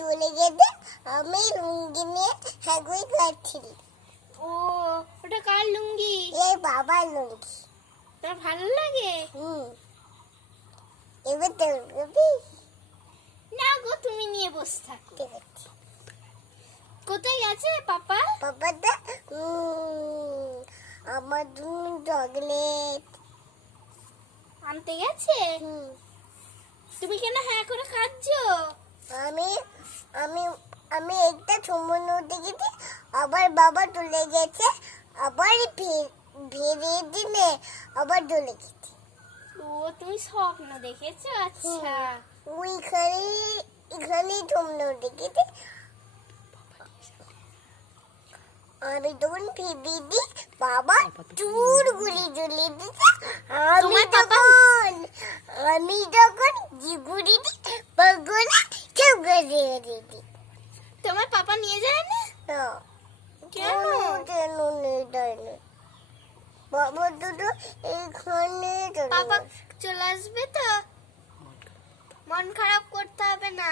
চলে যেতে আমি লুঙ্গি নিয়ে হাগুই কাটছিলাম ও ওটা কার লুঙ্গি? এই বাবার লুঙ্গি। তোর ভালো লাগে? হুম। এবার তোর না গো তুমি নিয়ে বসে থাকো। ঠিক আছে। কোথায় গেছে পাপা? বাবাটা উম, আমার জন্য চকলেট। আনতে গেছে? হুম। তুমি কেন হ্যাঁ করে কাঁদছো আমি আমি আমি একটা সময় দেখেছি আবার বাবা চলে গেছে আবার ফিরে দিনে আবার চলে গেছে। ও তুমি স্বপ্ন দেখেছ? আচ্ছা। ওইখানে এখানে স্বপ্ন দেখেছি আমি তখন ফিরে দিই বাবা চুর গুলি জ্বলে দিচ্ছে আমি তোমার বাবা- তখন আমি তখন জিগুড়ি দিই পাগলা সব দিই তোমার পাপা নিয়ে যায় না। কেন? কেন নিয়ে যায় না বাবা দুটো এইখানে পাপা চলে আসবে তো? মন খারাপ করতে হবে না।